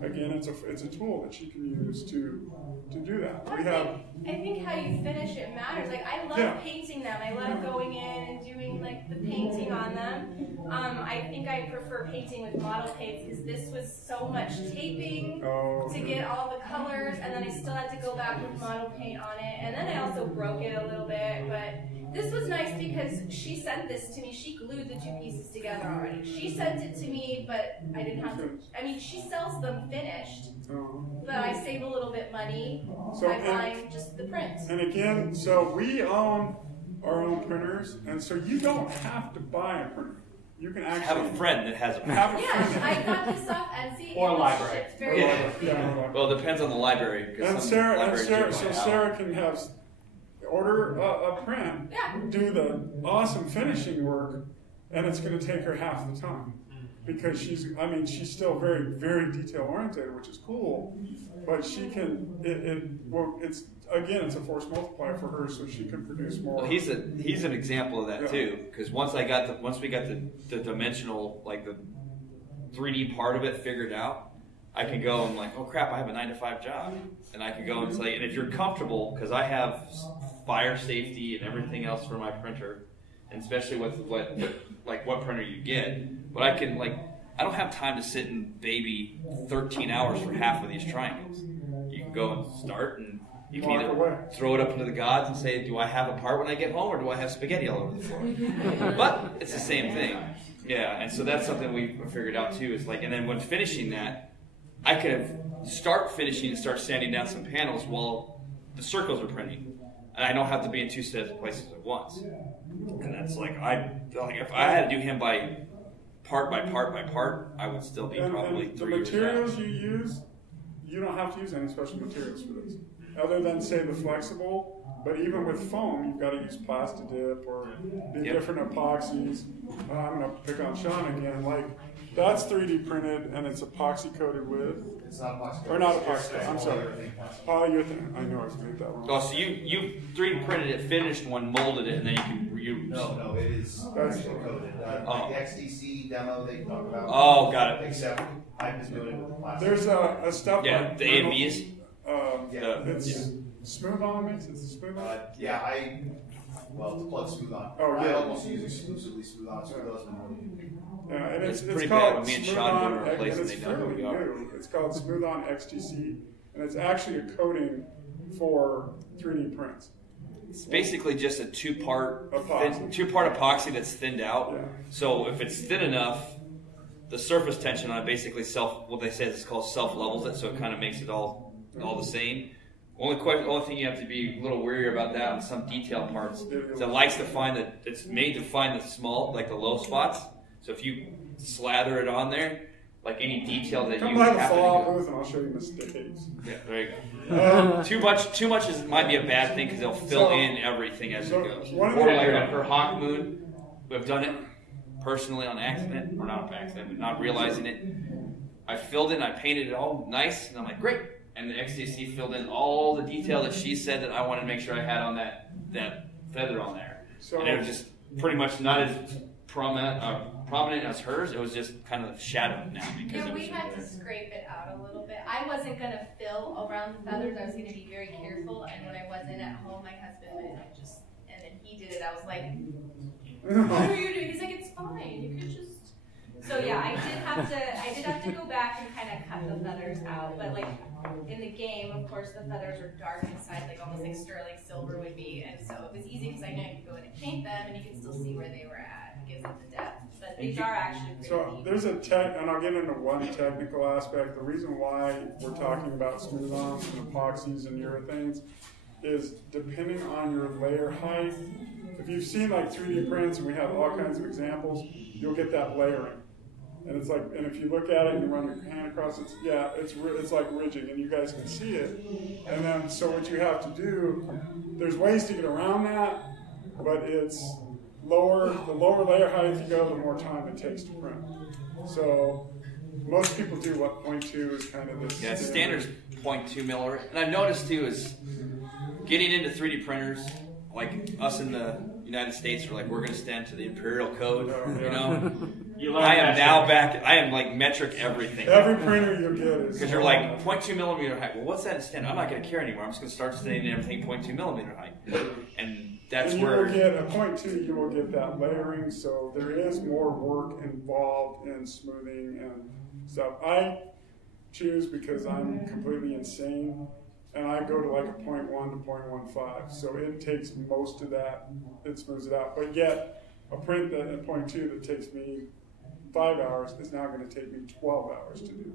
Again, it's a tool that she can use to do that. I think how you finish it matters. Like, I love painting them. I love going in and doing like the painting on them. I think I prefer painting with model paints because this was so much taping to get all the colors, and then I still had to go back with model paint on it, and then I also broke it a little bit, but this was nice because she sent this to me. She glued the 2 pieces together already. She sent it to me, but I didn't have to. I mean, she sells them finished, but I save a little bit money by buying just the print. And again, so we own our own printers, and so you don't have to buy a printer. You can actually have a friend that has a printer. Yeah, I got this off Etsy. Or a library. Well, it depends on the library. And Sarah can order a print, do the awesome finishing work, and it's going to take her half the time. Because she's still very, very detail oriented, which is cool, but she can, it's a force multiplier for her, so she can produce more. Well, he's an example of that too, because once we got the dimensional, like the 3D part of it figured out, I can go and like, oh crap, I have a 9-to-5 job, and I can go and say, and if you're comfortable, because I have fire safety and everything else for my printer, and especially with what printer you get, but I don't have time to sit and baby 13 hours for half of these triangles. You can go and start, and you can either throw it up into the gods and say, do I have a part when I get home, or do I have spaghetti all over the floor? But it's the same thing. Yeah, and so that's something we figured out too, is like, and then when finishing that, I could start finishing and start sanding down some panels while the circles are printing. And I don't have to be in 2 sets of places at once. And that's like, if I had to do him by part by part by part, I would still be probably 3 years. The materials you use, you don't have to use any special materials for this, other than say the flexible. But even with foam, you've got to use Plastidip or the different epoxies. I'm going to pick on Sean again. Like, that's 3D printed and it's epoxy coated with. It's not epoxy. Or not epoxy. I'm sorry. Polyurethane. I know I was going to get that wrong. Oh, so you 3D printed it, finished one, molded it, and then you can reuse. No, it is coated. The XDC demo they talk about. Oh, got it. Except I've been doing it with plastic. There's a stuff. Yeah, the AMVs. It's Smooth On makes it? Smooth On? Yeah, well, it's plug Smooth On. Oh, yeah. I almost use exclusively Smooth On. Smooth On. Yeah, and it's pretty called bad when me and Smooth Sean On, go to a place and and it's they know who fairly we are. new. It's called Smooth On XTC, and it's actually a coating for 3D prints. It's basically just a two-part Epoxy. epoxy that's thinned out. Yeah. So if it's thin enough, the surface tension on it basically what they say is called self-levels it, so it kind of makes it all the same. Only thing you have to be a little wary about that on some detail parts is it likes to find that it's made to find the small, like the low spots. So if you slather it on there, like any detail that Come you by the happen to fall go. booth and I'll show you mistakes. Yeah, there you go. Too much might be a bad thing because they'll fill in everything as it goes. Or like on her Hawk Moon, we've done it personally on accident, or not on accident, but not realizing it. I filled in, I painted it all nice, and I'm like, great. And the XTC filled in all the detail that she said that I wanted to make sure I had on that feather on there. So, and it was just pretty much not as prominent as hers. It was just kind of shadowed now because we had to scrape it out a little bit. I wasn't going to fill around the feathers. I was going to be very careful. And when I wasn't at home, my husband went and then he did it. I was like, what are you doing? He's like, it's fine. You could just. So yeah, I did have to go back and kind of cut the feathers out. But like in the game, of course, the feathers are dark inside, like almost like sterling silver would be. And so it was easy because I knew I could go in and paint them, and you can still see where they were at. It gives it the depth. But these are actually pretty So there's and I'll get into one technical aspect. The reason why we're talking about smooth-ons and epoxies and urethanes is depending on your layer height. If you've seen like 3D prints, and we have all kinds of examples, you'll get that layering. And it's like, and if you look at it and you run your hand across it, it's like ridging, and you guys can see it. And then, so what you have to do, there's ways to get around that, but it's the lower layer height you go, the more time it takes to print. So most people do what 0.2 is kind of this. Yeah, standard's 0.2 mil. And I've noticed too is getting into 3D printers, like us in the United States, we're going to stand to the imperial code, you know. I am like metric everything. Every printer you get is because you're like 0.2 millimeter height. Well, what's that in standard? I'm not going to care anymore. I'm just going to start standing everything 0.2 millimeter height, and that's where you will get a 0.2. You will get that layering. So there is more work involved in smoothing and stuff. I choose because I'm completely insane. And I go to like a 0.1 to 0.15, so it takes most of that, it smooths it out. But yet, a print that at 0.2 that takes me 5 hours is now going to take me 12 hours to do.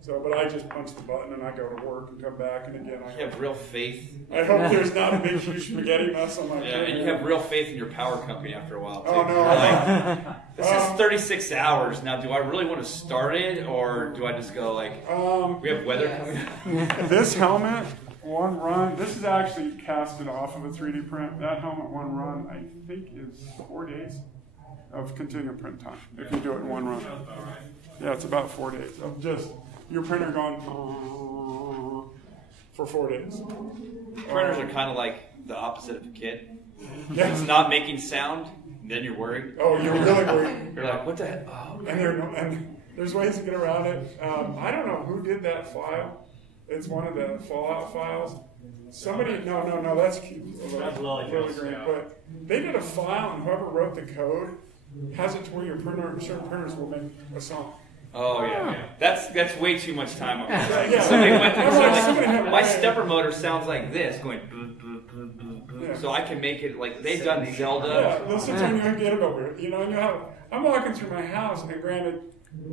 So, but I just punch the button and I go to work and come back, and again, you have real faith. I hope there's not a big huge spaghetti mess on my printer. And you have real faith in your power company after a while, too. Oh, no. Like, this is 36 hours. Now, do I really want to start it, or do I just go like, we have weather coming up? This helmet, one run, this is actually casted off of a 3D print. That helmet, one run, I think is 4 days of continuous print time, if you do it in one run. Yeah, it's about 4 days of just your printer going for 4 days. Printers are kind of like the opposite of a kid. Yeah. It's not making sound, then you're worried. Oh, you're really worried. You're like, what the heck? Oh. And there's ways to get around it. I don't know who did that file. It's one of the Fallout files. Somebody, no, that's really great. But they did a file, and whoever wrote the code has it to where your certain printers will make a song. Oh yeah. That's way too much time. Yeah. My stepper motor sounds like this, going. So I can make it like they've done Zelda. Yeah, listen to you get it over. You know, I'm walking through my house, and granted,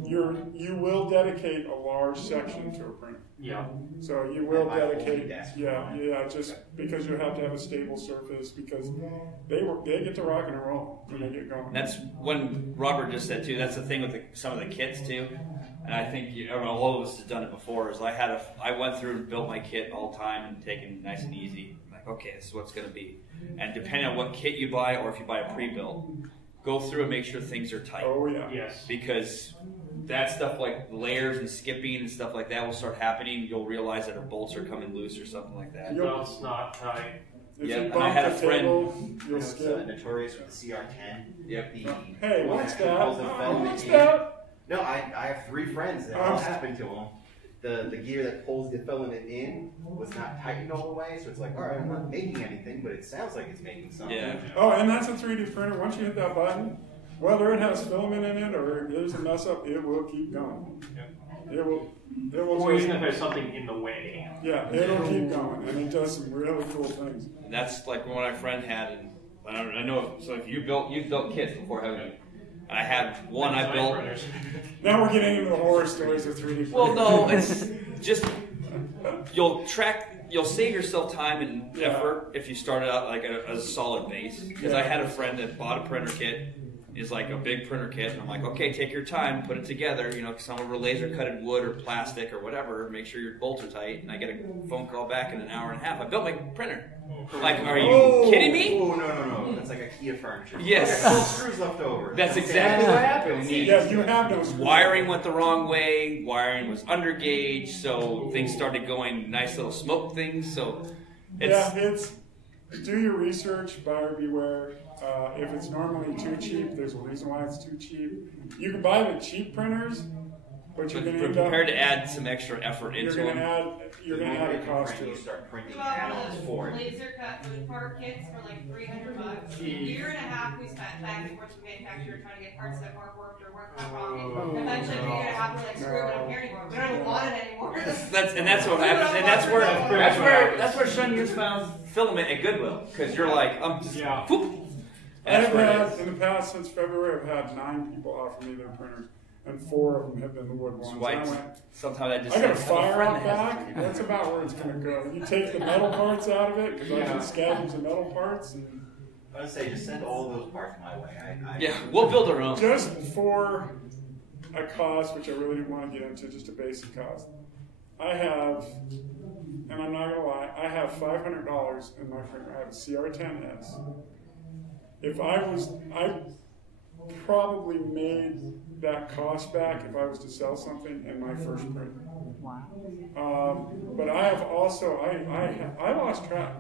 you will dedicate a large section to a printer. Yeah. So you will dedicate, just because you have to have a stable surface, because they get to rock and roll when they get going. That's when Robert just said too. That's the thing with some of the kits too, and I think all of us have done it before. Is I went through and built my kit all the time and taken it nice and easy. Like, okay, this is what it's going to be, and depending on what kit you buy, or if you buy a pre-built, go through and make sure things are tight. Oh yeah. Yes. Because that stuff like layers and skipping and stuff like that will start happening. You'll realize that the bolts are coming loose or something like that. No, it's not tight. Yeah, and I had a friend. You'll skip. Notorious with the CR10. Yep. Hey, what's that? No, I have 3 friends that all happened to them. the gear that pulls the filament in was not tightened all the way, so it's like, all right, I'm not making anything, but it sounds like it's making something. Yeah. Oh, and that's a 3D printer. Once you hit that button, whether it has filament in it or there's a mess up, it will keep going. Yeah. It will. Or even if there's something in the way. Yeah, it'll keep going, and it does some really cool things. And that's like what my friend had, and I know. So if you've built kits before, haven't you? And I had one I built. Now we're getting into the horror stories of 3D printers. Well, no, it's just you'll save yourself time and effort if you started out like as a solid base. Because I had a friend that bought a printer kit. Is like a big printer kit, and I'm like, okay, take your time, put it together. You know, some of our laser cutted wood or plastic or whatever. Make sure your bolts are tight. And I get a phone call back in an hour and a half. I built my printer. Like, are you kidding me? Oh no! That's like IKEA furniture. Yes. There's screws left over. That's exactly what happened. Yeah, you have those. Wiring went the wrong way. Wiring was under gauge, so things started going nice little smoke things. So it's do your research, buyer beware. If it's normally too cheap, there's a reason why it's too cheap. You can buy the cheap printers, but you're going to end up prepared to add some extra effort into them. You're going to add a cost to You it. start printing About panels for it. laser cut with part kits for like $300. A year and a half we spent back and forth to manufacturer trying to get parts that weren't worked or weren't cut wrong. Eventually, a year and a half we're like, screw it, we don't care anymore. We don't even want it anymore. That's what happens, and that's where Shun found filament at Goodwill, because you're like, I'm just whoop. I've had, in the past, since February, I've had 9 people offer me their printers, and 4 of them have been the wood ones. Sometimes I got a fire out back. That's about where it's going to go. You take the metal parts out of it, because I can scavenge the metal parts. And I would say just send all those parts my way. We'll build our own. Just for a cost, which I really didn't want to get into, just a basic cost. I have, and I'm not going to lie, I have $500 in my printer. I have a CR10S. I probably made that cost back if I was to sell something in my first print. Wow. But I have also, I lost track.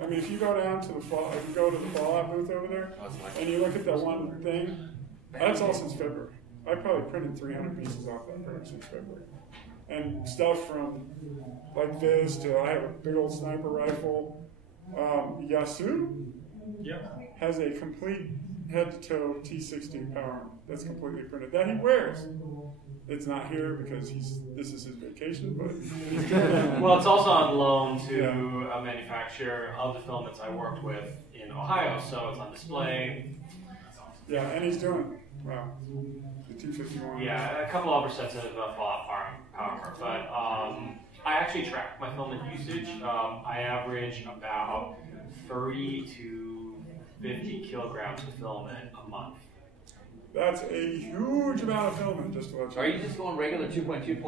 I mean, if you go down to the Fallout booth over there, and you look at that one thing, that's all since February. I probably printed 300 pieces off that printer since February. And stuff from like this to, I have a big old sniper rifle. Yasu has a complete head-to-toe T60 power arm that's completely printed that he wears. It's not here because this is his vacation, but he's doing it. Well, it's also on loan to a manufacturer of the filaments I worked with in Ohio, so it's on display. Yeah, and he's doing it. Wow. The T51. Yeah, a couple other sets of Fallout power, but I actually track my filament usage. I average about 30 to 50 kilograms of filament a month. That's a huge amount of filament, just to let you know. Are you just going regular 2.2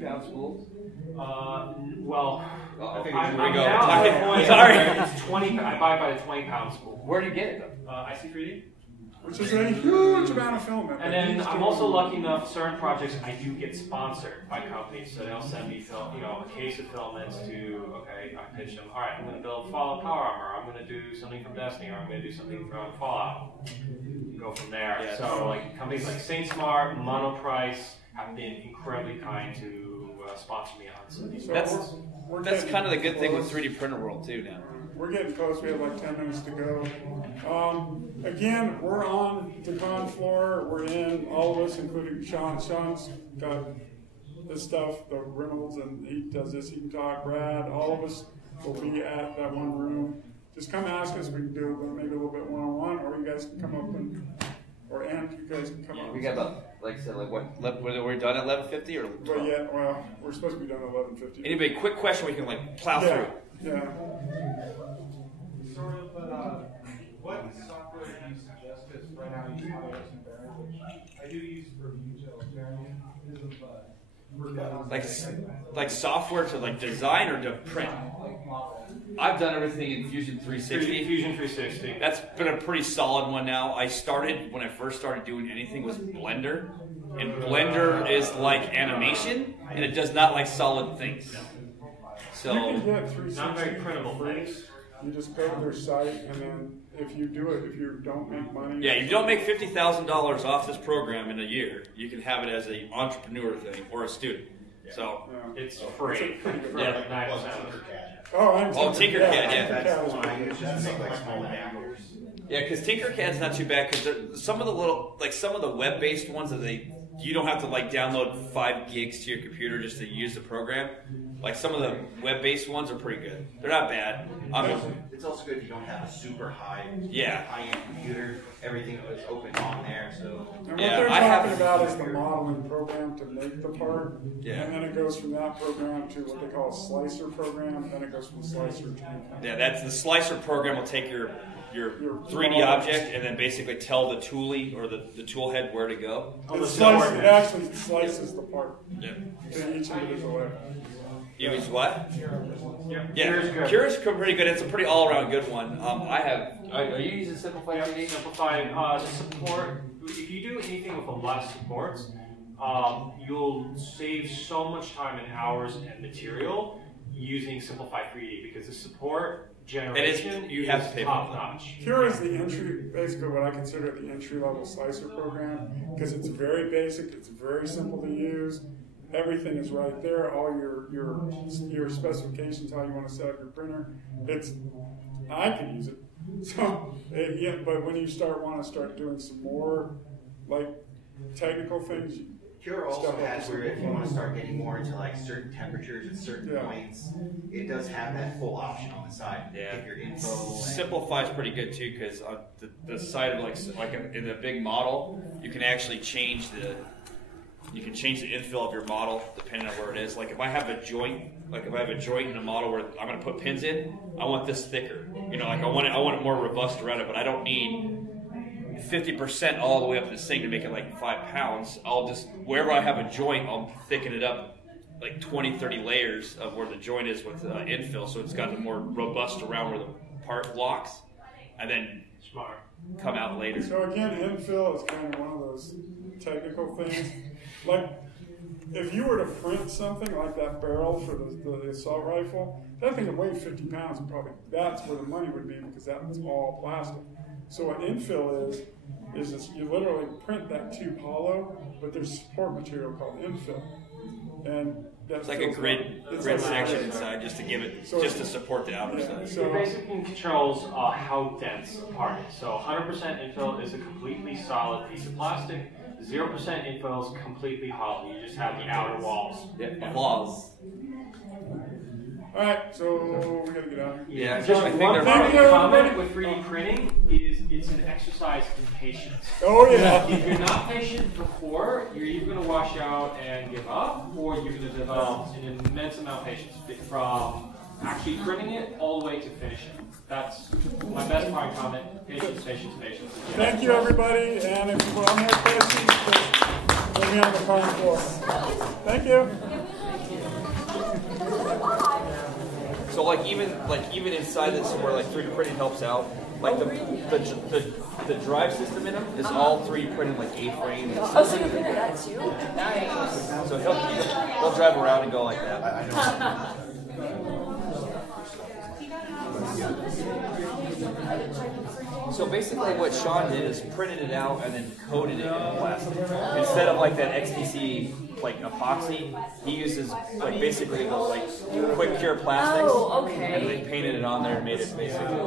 pound spools? Well, I think I'm we go. now at the point. Sorry. It's 20. I buy by the 20-pound spool. Where do you get it? IC3D. Which is a huge amount of filament. And then I'm also lucky enough, certain projects I do get sponsored by companies, so they'll send me a case of filaments to, I pitch them, all right, I'm going to build Fallout Power Armor, I'm going to do something from Destiny, or I'm going to do something from Fallout. Go from there. Yeah. So like companies like Saint Smart, Monoprice have been incredibly kind to sponsor me on some of these. That's kind of the good thing with 3D printer world too now. We're getting close. We have like 10 minutes to go. Again, we're on the con floor. We're in, all of us, including Sean. Sean's got this stuff, the Reynolds, and he does this. He can talk. Brad, all of us will be at that one room. Just come ask us. We can do maybe a little bit one-on-one, or you guys can come up and, you guys can come up. We got about, like I said, whether we're done at 11:50 or 12? Well, we're supposed to be done at 11:50. Anybody, quick question we can plow through. Yeah. Sort of, what software do you suggest? Because right now I use iOS and Barrett, which I do use for Variant, like software to design or to print? I've done everything in Fusion 360. Fusion 360. That's been a pretty solid one now. When I first started doing anything was Blender. And Blender is like animation, and it does not like solid things. So, you can get 360 not very printable things. You just go to their site, and then if you don't make money... Yeah, you don't make $50,000 off this program in a year, you can have it as an entrepreneur thing or a student. So it's free. Yeah. Oh, Tinkercad, yeah. That's the one I use just to make like small adapters. Yeah, because Tinkercad's not too bad because some of the little, like some of the web-based ones that you don't have to like download 5 gigs to your computer just to use the program. Like some of the web-based ones are pretty good. They're not bad. It's also good if you don't have a super high-end computer. Everything is open on there. So and what they're talking about is the modeling program to make the part. Yeah. And then it goes from that program to what they call a slicer program. And then it goes from slicer to that's the slicer program will take your 3D object and then basically tell the toolie or the tool head where to go. It actually slices the part to each individual layer. You use what? Yeah, Cura's pretty good. It's a pretty all-around good one. Are you using Simplify 3D? Simplify the support. If you do anything with a lot of supports, you'll save so much time and hours and material using Simplify 3D because the support generation you have to pay top notch. Cura is the basically what I consider the entry-level slicer program because it's very basic, it's very simple to use. Everything is right there. All your specifications, how you want to set up your printer. I can use it. So, but when you want to start doing some more like technical things. Cura also has where if you want to start getting more into like certain temperatures at certain points, it does have that full option on the side. Yeah. Get your info. Simplify's pretty good too because on the side of like in the big model, you can actually change the infill of your model depending on where it is. Like if I have a joint, in a model where I'm going to put pins in, I want this thicker. You know, like I want it more robust around it, but I don't need 50% all the way up this thing to make it like 5 pounds. I'll just, wherever I have a joint, I'll thicken it up like 20, 30 layers of where the joint is with infill, so it's got the more robust around where the part locks, and then come out later. So again, infill is kind of one of those technical things. Like, if you were to print something like that barrel for the assault rifle, that thing would weigh 50 pounds, and probably that's where the money would be because that's all plastic. So what infill is just you literally print that tube hollow, but there's support material called infill, and that's like a grid section inside just to give it to support the outer side. So it basically controls how dense a part is. So 100% infill is a completely solid piece of plastic. 0% infill is completely hollow. You just have the outer walls. Yeah, walls. All right, so we gotta get out of here. Yeah, just one comment with 3D printing is it's an exercise in patience. Oh yeah. If you're not patient before, you're either going to wash out and give up, or you're going to develop an immense amount of patience from actually printing it all the way to finishing. That's my best part of comment. Patience, patience, patience. Thank you, everybody, and if you want more questions, just let me on the phone floor. Thank you. So like even inside this where like 3D printing helps out, like the drive system in them is all 3D printed like A-frame. Oh, so you printed that too? Nice. So he'll drive around and go like that. I know. So basically what Sean did is printed it out and then coated it in plastic. Instead of like that XTC like epoxy, he uses like basically those like quick cure plastics. Oh, okay. And they painted it on there and made it basically.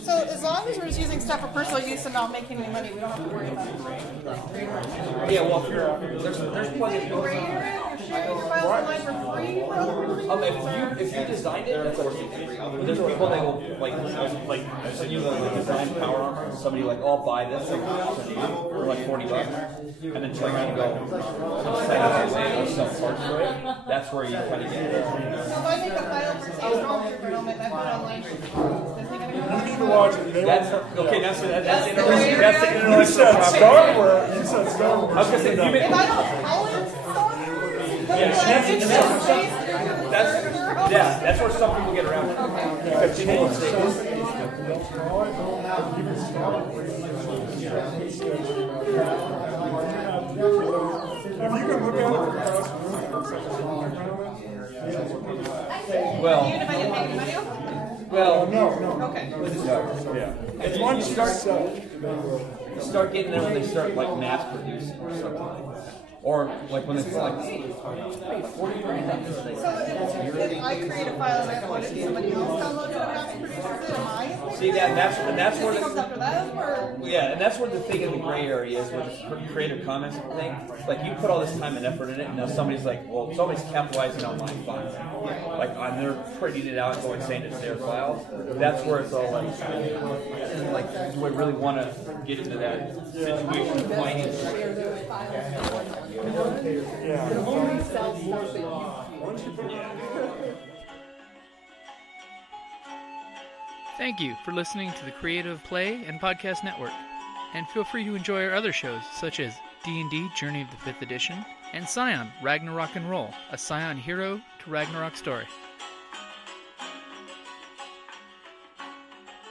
So as long as we're just using stuff for personal use and not making any money, we don't have to worry about it. Yeah, well, there's plenty of if you designed it, of course you can. There's people that will like I send you the design power armor. Somebody like, oh, I'll buy this for like $40, and then turn around and go set up your way or sell parts for it. That's where you kind of get it. So if I make a file for say Stormtrooper helmet, I put it online. You need to watch it. Okay, that's the intellectual. You said Star Wars. You said Star Wars. I was gonna say, if I don't call it Star Wars, that's where some people get around it. Because people will say if you can look at it across the room, it looks like a well, no. Okay. Yeah. It's one start getting them when they start like mass producing or something like that. Or like when it's like 40 grand. So if I create a file and I upload it, somebody else downloads it and mass produces it, am I? See that's where comes after them, or? Yeah, and that's where the thing in the gray area is with the creator comments thing. Like you put all this time and effort in it, and now somebody's like, well, somebody's capitalizing on my file. Like they're printing it out and going saying it's their file. That's where it's all like, do I really want to get into that situation of finding? Thank you for listening to the Creative Play and Podcast Network. And feel free to enjoy our other shows, such as D&D Journey of the 5th Edition and Scion Ragnarok and Roll, a Scion hero to Ragnarok story.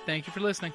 Thank you for listening.